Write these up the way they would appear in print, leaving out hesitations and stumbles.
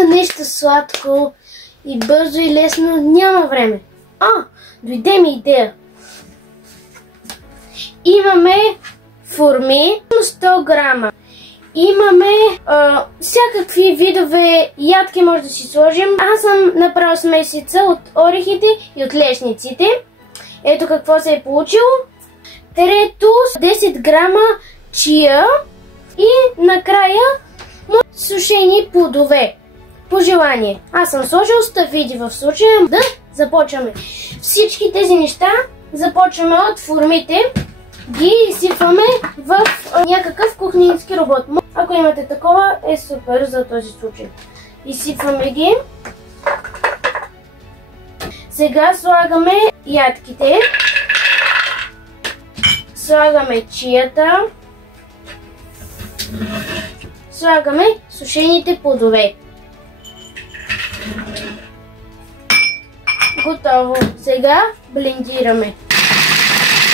за нещо сладко и бързо и лесно, няма време. Дойде ми идея. Имаме форми 100 грама. Имаме всякакви видове ядки може да си сложим. Аз съм направил смесица от орехите и от лешниците. Ето какво се е получило. Трето 10 грама чия и накрая сушени плодове. По желание. Аз съм сложил стафиди в случая. Да започваме. Всички тези неща започваме от формите. Ги изсипваме в някакъв кухненски робот. Ако имате такова, е супер за този случай. Изсипваме ги. Сега слагаме ядките. Слагаме чията. Слагаме сушените плодове. Готово. Сега блендираме.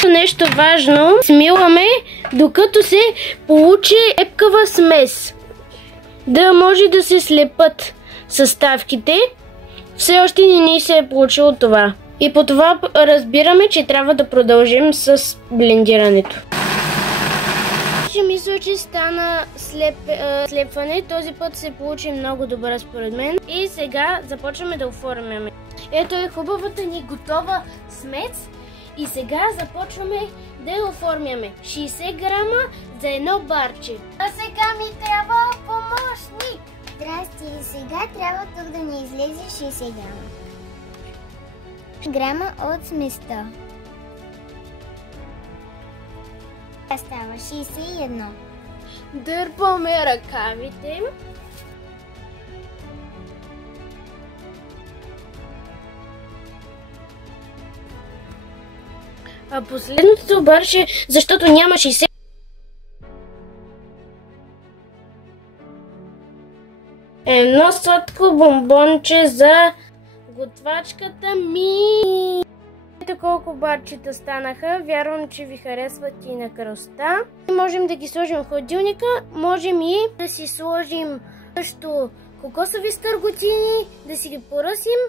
Нещо важно, смиламе докато се получи епкава смес. Да може да се слепат съставките. Все още не ни се е получило това. И по това разбираме, че трябва да продължим с блендирането. Мисля, че стана слепване. Този път се получи много добре според мен. И сега започваме да оформяме. Ето е хубавата ни готова смес. И сега започваме да я оформяме. 60 грама за едно барче. А сега ми трябва помощник. Здрасти, сега трябва тук да ни излезе 60 грама. Грама от сместа. Става 61. Дърпаме ръкавите. А последното барче, защото няма 60. Едно сладко бомбонче за готвачката ми. Ето колко барчета станаха. Вярвам, че ви харесват и на кръста. Можем да ги сложим в хладилника. Можем и да си сложим също кокосови стърготини, да си ги поръсим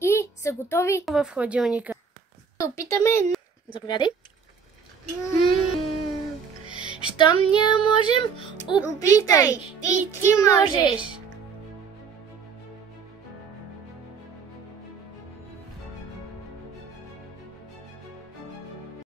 и са готови в хладилника. Да опитаме. Заповядай. Щом ние можем, опитай! И ти можеш!